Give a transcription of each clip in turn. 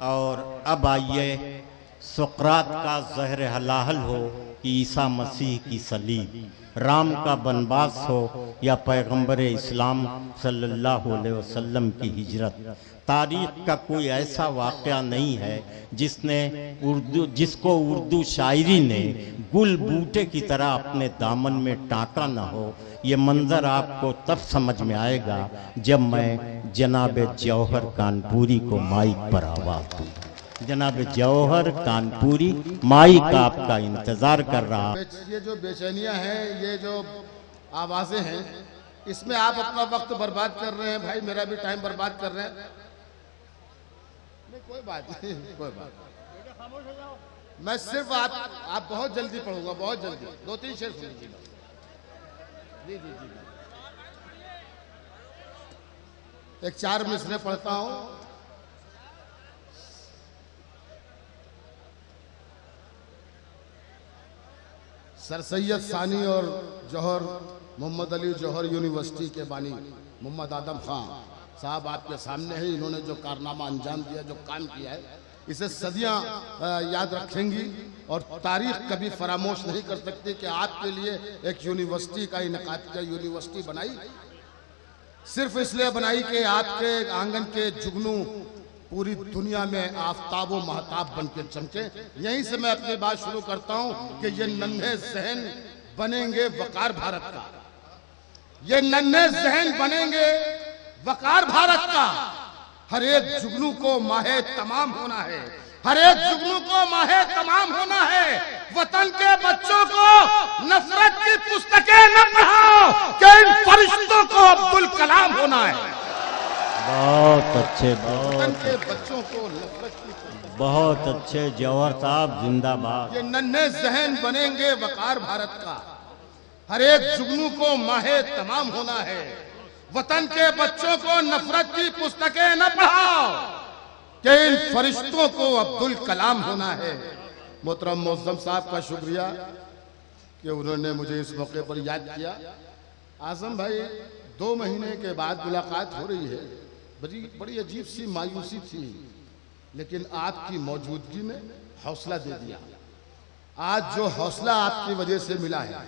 और अब आइए सुकरात का ज़हर हलाहल हो कि ईसा मसीह की सलीब, राम का बनवास हो या पैगंबर इस्लाम सल्लल्लाहु अलैहि वसल्लम की हिजरत। तारीख का कोई ऐसा वाक़या नहीं है जिसको उर्दू शायरी ने गुल बूटे की तरह अपने दामन में टाँका न हो। ये मंजर आपको तब समझ में आएगा जब मैं जनाब जौहर कानपुरी को माइक पर आवाज़ दूँ। जनाब जौहर कानपुरी माइक का आपका इंतजार कर रहा। ये जो बेचैनियां हैं, ये जो आवाजें हैं, इसमें आप अपना वक्त बर्बाद कर रहे हैं भाई, मेरा भी टाइम बर्बाद कर रहे हैं। नहीं कोई बात नहीं, कोई बात नहीं। मैं सिर्फ आप बहुत जल्दी पढ़ूंगा, बहुत जल्दी 2-3 शेर सुन लीजिएगा। जी जी जी, एक 4 मिसरे पढ़ता हूं। सर सैयद सानी और जौहर मोहम्मद अली जौहर यूनिवर्सिटी के बानी मोहम्मद आदम खां साहब आपके सामने है। इन्होंने जो कारनामा अंजाम दिया, जो काम किया है, इसे सदियां याद रखेंगी और तारीख कभी फरामोश नहीं कर सकती कि आपके लिए एक यूनिवर्सिटी का इनेकाद किया। यूनिवर्सिटी बनाई सिर्फ इसलिए बनाई कि आपके आंगन के जुगनू पूरी दुनिया में आफताब व महताब बन के चमके। यहीं से मैं अपनी बात शुरू करता हूं कि ये नन्हे जहन बनेंगे वकार भारत का, ये नन्हे जहन बनेंगे वकार भारत का। हर एक जुगनू को माहे तमाम होना है, हर एक जुगनू को माहे तमाम होना है। वतन के बच्चों को नफरत की पुस्तकें न पढ़ाओ कि इन फरिश्तों को अब्दुल कलाम होना है। बहुत अच्छे, वतन के बच्चों को नफरत की पुस्तकें, बहुत अच्छे जौहर साहब जिंदाबाद। ये नन्हे जहन बनेंगे वकार भारत का। हर एक जुगनू को माहे तमाम होना है। वतन के बच्चों को नफरत की पुस्तकें न पढ़ाओ कि इन फरिश्तों को अब्दुल कलाम होना है। मोहतरम मौज़म साहब का शुक्रिया कि उन्होंने मुझे इस मौके पर याद किया। आजम भाई, 2 महीने के बाद मुलाकात हो रही है। बड़ी अजीब सी मायूसी थी, लेकिन आपकी मौजूदगी ने हौसला दे दिया। आज जो हौसला आपकी वजह से मिला है,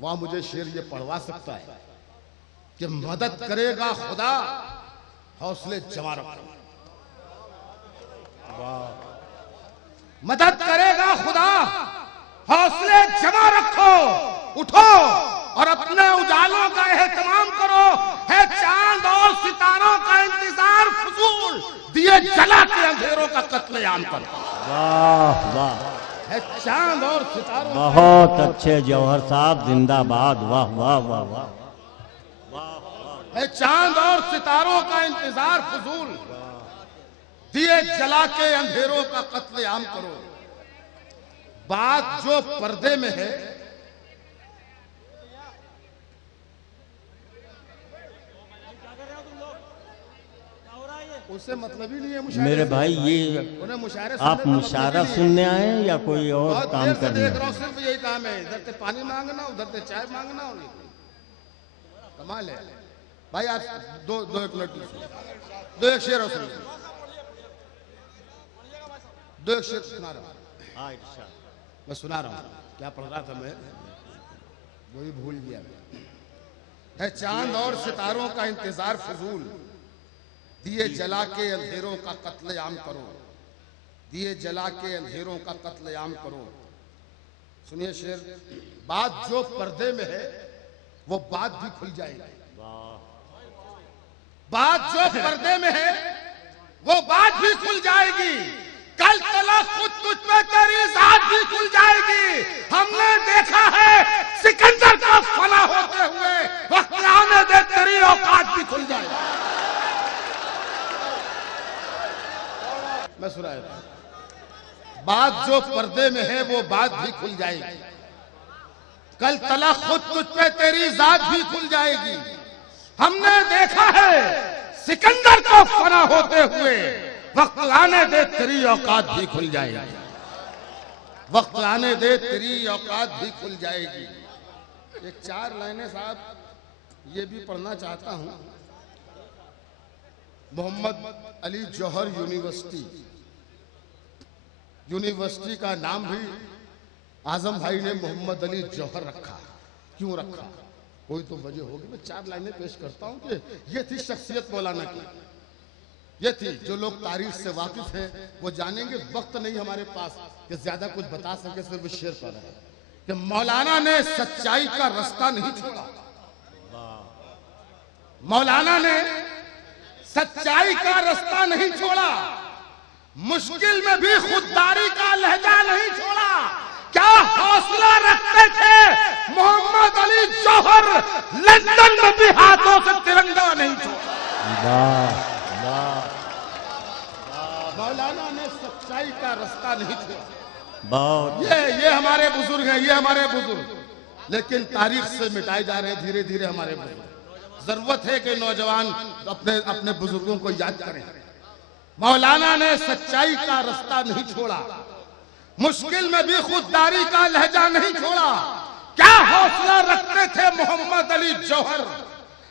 वहां मुझे शेर ये पढ़वा सकता है कि मदद करेगा खुदा, हौसले जमा रखो। मदद करेगा खुदा, हौसले जमा रखो। उठो और अपने उजालों का एहतमाम करो। है चांद और सितारों का इंतजार फजूल, दिए जला के अंधेरों का कत्लेआम करो। वाह वाह, है चांद और सितारों, बहुत अच्छे जौहर साहब जिंदाबाद। वाह वाह वाह वाह। है चांद और सितारों का इंतजार फजूल, दिए जला के अंधेरों का कत्लेआम करो। बात जो पर्दे में है, उससे मतलब ही नहीं है। मेरे भाई, ये आप मुशायरा सुनने आए हैं या कोई और काम करने? देख रहा हूं, सिर्फ यही काम है। इधर से पानी मांगना, उधर से चाय मांगना। कमाल है भाई। आप दो एक मिनट, 2 एक शेर सुन, 2 एक शेर सुना रहा हूं। मैं सुना रहा हूं, क्या पढ़ रहा था मैं, वही भूल गया। है चांद और सितारों का इंतजार फजूल, दिए जला के अंधेरों का कत्लेआम करो। दिए जला के अंधेरों का कत्लेआम करो। सुनिए शेर। बात जो पर्दे में है, वो बात भी खुल जाएगी। बात जो पर्दे में है, वो बात भी खुल जाएगी। कल तलक खुद तुझ पे तेरी जात भी खुल जाएगी। हमने देखा है सिकंदर का फना होते हुए, वक्त आने दे तेरी औकात भी खुल जाएगी। मैं सुनाया था, बात जो पर्दे में है, वो बात भी खुल जाएगी। कल तलक खुद तुझ पे तेरी जात भी खुल जाएगी। हमने देखा है सिकंदर को फना होते हुए, वक्त आने दे तेरी औकात भी खुल जाएगी। वक्त आने दे तेरी औकात भी खुल जाएगी। एक 4 लाइनें साहब ये भी पढ़ना चाहता हूं। मोहम्मद अली जौहर यूनिवर्सिटी का नाम भी आजम भाई ने मोहम्मद अली जौहर रखा। क्यों रखा? कोई तो वजह होगी। मैं 4 लाइनें पेश करता हूं कि ये थी शख्सियत मौलाना की। ये थी, जो लोग तारीख से वाकिफ हैं वो जानेंगे। वक्त नहीं हमारे पास कि ज्यादा कुछ बता सके, सिर्फ शेर पर है कि मौलाना ने सच्चाई का रास्ता नहीं छोड़ा। मौलाना ने सच्चाई का रास्ता नहीं छोड़ा, मुश्किल में भी खुददारी का लहजा नहीं छोड़ा। क्या हौसला रखते थे मोहम्मद अली जौहर, लंदन में भी हाथों से तिरंगा नहीं छोड़ा। मौलाना ने सच्चाई का रास्ता नहीं छोड़ा। ये हमारे बुजुर्ग हैं, ये हमारे बुजुर्ग, लेकिन तारीख से मिटाए जा रहे हैं धीरे धीरे हमारे बुजुर्ग। जरूरत है कि नौजवान अपने बुजुर्गों को याद करें। मौलाना ने सच्चाई का रास्ता नहीं छोड़ा, मुश्किल में भी खुददारी का लहजा नहीं छोड़ा। क्या हौसला रखते थे मोहम्मद अली जौहर,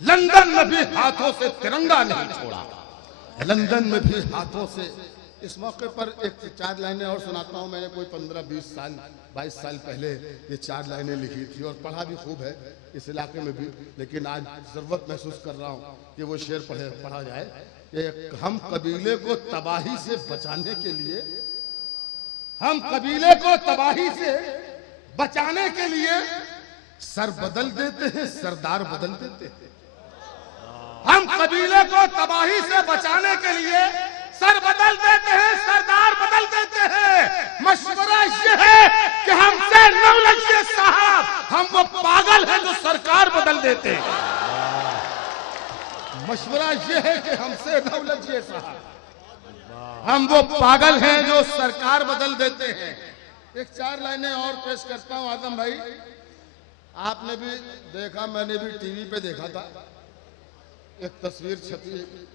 लंदन में भी हाथों से तिरंगा नहीं छोड़ा। लंदन में भी हाथों से। इस मौके पर एक 4 लाइनें और सुनाता हूं। मैंने कोई 15-20 साल 22 साल पहले ये 4 लाइनें लिखी थी और पढ़ा भी खूब है इस इलाके में भी, लेकिन आज जरूरत महसूस कर रहा हूं कि वो शेर पढ़ा जाए कि हम कबीले को तबाही से बचाने के लिए, हम कबीले को तबाही से बचाने के लिए सर बदल देते हैं, सरदार बदल देते हैं। हम कबीले को तबाही से बचाने के लिए सर बदल देते हैं, सरदार बदल देते हैं। मशवरा ये है कि हमसे नौलखिए साहब, हम वो पागल हैं जो सरकार बदल देते हैं। मशवरा ये है कि हमसे नौलखिए साहब, हम वो पागल हैं जो सरकार बदल देते हैं। एक 4 लाइनें और पेश करता हूं। आदम भाई, आपने भी देखा, मैंने भी टीवी पे देखा था, एक तस्वीर छपी,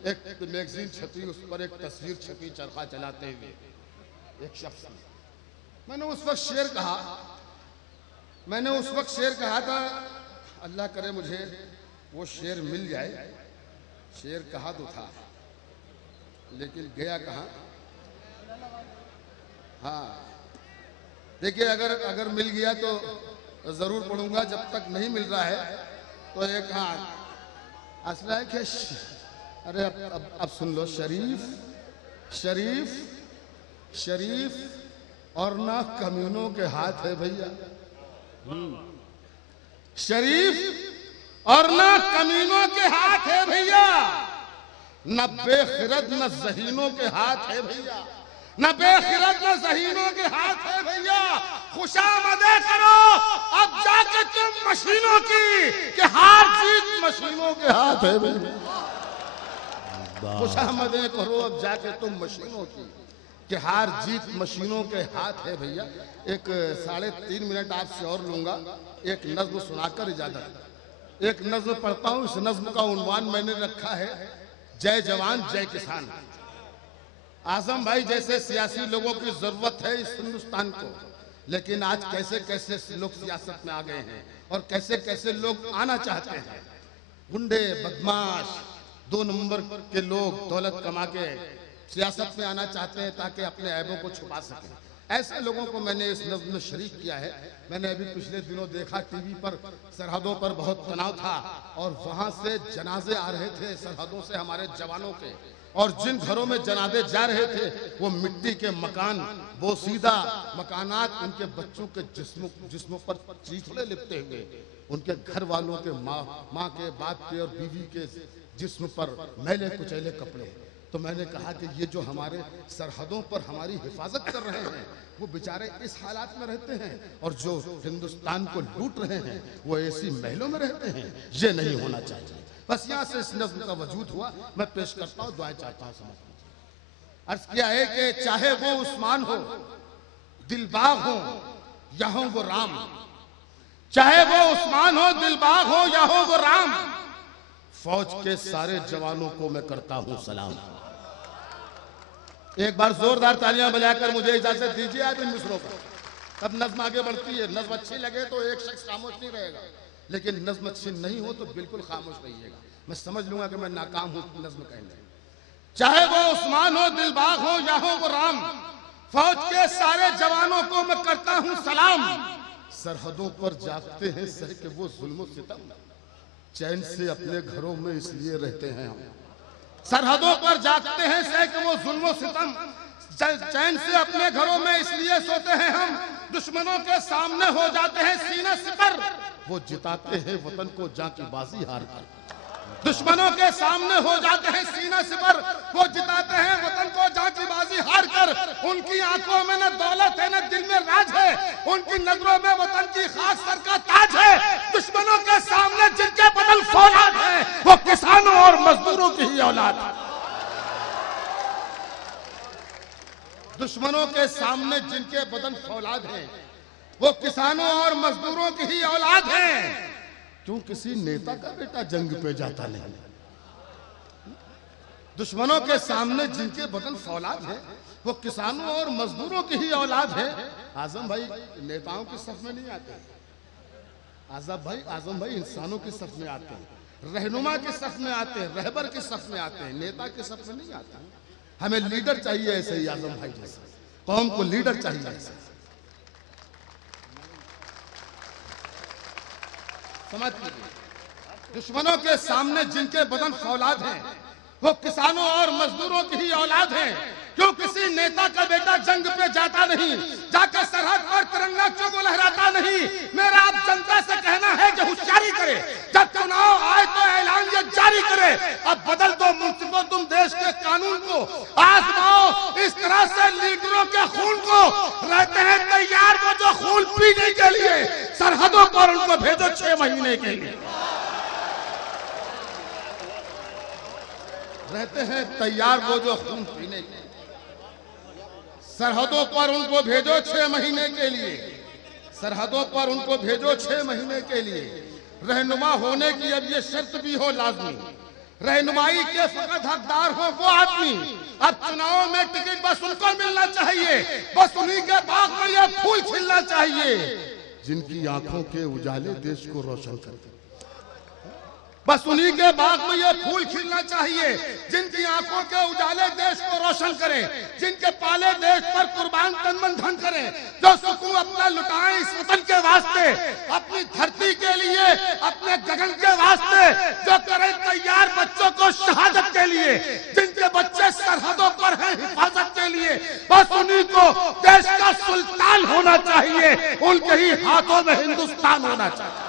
एक मैगजीन छपी, उस पर एक तस्वीर छपी चरखा चलाते हुए एक शख्स। मैंने उस वक्त शेर कहा था, अल्लाह करे मुझे वो शेर मिल जाए। शेर कहा तो था, लेकिन गया कहाँ? हाँ, देखिए, अगर मिल गया तो जरूर पढ़ूंगा, जब तक नहीं मिल रहा है तो एक असला है कि अरे अब सुन लो। शरीफ और ना कमीनों के हाथ है भैया। शरीफ और ना कमीनों के हाथ है भैया, न बेखिरत न ज़हीनों के हाथ है भैया, न बेखिरत न ज़हीनों के हाथ है भैया। खुशामदे करो अब जाके तुम मशीनों की, कि हार जीत मशीनों के हाथ है भैया। खुशामदे करो अब जाके तुम मशीनों की, कि हार जीत मशीनों के हाथ है भैया। एक 3.5 मिनट आपसे और लूंगा, एक नज्म सुनाकर इजाजत। एक नज्म पढ़ता हूं। इस नज्म का उन्वान मैंने रखा है जय जवान जय किसान। आजम भाई जैसे सियासी लोगों की जरूरत है इस हिंदुस्तान को, लेकिन आज कैसे कैसे लोग सियासत में आ गए हैं और कैसे कैसे लोग आना चाहते हैं। गुंडे, बदमाश, 2 नंबर के लोग दौलत कमा के सियासत में आना चाहते हैं ताकि अपने ऐबों को छुपा सकें। ऐसे लोगों को मैंने इस नज़्म में शरीक किया है। मैंने अभी पिछले दिनों देखा टीवी पर, सरहदों पर बहुत तनाव था और वहां से जनाजे आ रहे थे सरहदों से हमारे जवानों के, और जिन घरों में जनाजे जा रहे थे वो मिट्टी के मकान, बोसीदा मकानात, उनके बच्चों के जिस्मों पर चीथड़े लिपटे हुए, उनके घर वालों के माँ के, बाप के और बीवी के जिस्म पर मैले कुचैले कपड़े। तो मैंने कहा कि ये जो हमारे सरहदों पर हमारी हिफाजत कर रहे हैं वो बेचारे इस हालात में रहते हैं, और जो हिंदुस्तान को लूट रहे हैं वो ऐसी महलों में रहते हैं। ये नहीं होना चाहिए। बस यहाँ से इस नज़्म का वजूद हुआ। मैं पेश करता हूँ, दुआएं चाहता हूँ, समझ लीजिए। अर्ज किया है कि चाहे वो उस्मान हो, दिलबाग हो या हो वो राम, चाहे वो उस्मान हो, दिलबाग हो या हो वो राम, फौज के सारे जवानों को मैं करता हूँ सलाम। एक बार जोरदार तालियां बजाकर मुझे इजाजत दीजिए आप इन मिसरों पर, तब नज्म आगे बढ़ती है। नज्म अच्छी लगे तो एक शख्स खामोश नहीं रहेगा, लेकिन नज्म अच्छी नहीं हो तो बिल्कुल खामोश रहिएगा। मैं समझ लूंगा कि मैं नाकाम हूं नज्म कहने। चाहे वो उस्मान हो, दिलबाग हो या हो वो राम, फौज के सारे जवानों को मैं करता हूं सलाम। सरहदों पर जागते हैं सह के वो जुल्म सितम, चैन से अपने घरों में इसलिए रहते हैं हम। सरहदों पर जागते हैं सह के वो जुल्म सितम, चैन से अपने घरों में इसलिए सोते हैं हम। दुश्मनों के सामने हो जाते हैं सीना सिपर, वो जिताते हैं वतन को जाकी बाजी हार कर। दुश्मनों के सामने हो जाते हैं सीना सिपर, वो जिताते हैं वतन को जाकी बाजी हार कर। उनकी आंखों में न दौलत है न दिल में राज है, उनकी नजरों में वतन की खास सर का ताज है। दुश्मनों के सामने जिनके बदल फौलाद है, वो किसानों और मजदूरों की ही औलाद है। दुश्मनों के सामने जिनके बदन फौलाद हैं, वो किसानों और मजदूरों की ही औलाद हैं। क्यों किसी नेता का बेटा जंग पे जाता नहीं। दुश्मनों के सामने जिनके बदन फौलाद हैं, वो किसानों और मजदूरों की ही औलाद है। आजम भाई नेताओं की सफ में नहीं आते, आजम भाई इंसानों की सफ में आते हैं, रहनुमा की सफ में आते हैं, रहबर की सफ में आते हैं, नेता की सफ में नहीं आते। हमें लीडर चाहिए ऐसे ही, आजम भाई जैसे कौम को लीडर चाहिए ऐसे। समझ लीजिए, दुश्मनों के सामने जिनके बदन फौलाद हैं, वो किसानों और मजदूरों की ही औलाद हैं। क्यों किसी नेता का बेटा जंग पे जाता नहीं, जाकर सरहद पर तिरंगा क्यों को लहराता नहीं। मेरा आप जनता से कहना है कि होशियारी करे, जब चुनाव आए तो ऐलान ये जारी करे। अब बदल दो मुंसिफों तुम देश के कानून को, आजमाओ इस तरह से लीडरों के खून को। रहते हैं तैयार वो जो खून पीने के लिए, सरहदों पर उनको भेजो 6 महीने के लिए। रहते हैं तैयार वो जो खून पीने के लिए, सरहदों पर उनको भेजो 6 महीने के लिए। सरहदों पर उनको भेजो 6 महीने के लिए। रहनुमा होने की अब ये शर्त भी हो लाजमी, रहनुमाई के फकत हकदार हो वो आदमी। अब चुनाव में टिकट बस उनको मिलना चाहिए, बस उन्हीं के बाग में ये फूल खिलना चाहिए जिनकी आंखों के उजाले देश को रोशन करते। बस उन्हीं के बाग में ये फूल खिलना चाहिए जिनकी आंखों के उजाले देश को रोशन करें, जिनके पाले देश पर कुर्बान तन मन धन करें, जो सुकून अपना लुटाएं इस वतन के वास्ते, अपनी धरती के लिए, अपने गगन के वास्ते, जो करें तैयार बच्चों को शहादत के लिए, जिनके बच्चे सरहदों पर हैं हिफाजत के लिए। बस उन्हीं को देश का सुल्तान होना चाहिए, उनके ही हाथों में हिंदुस्तान होना चाहिए।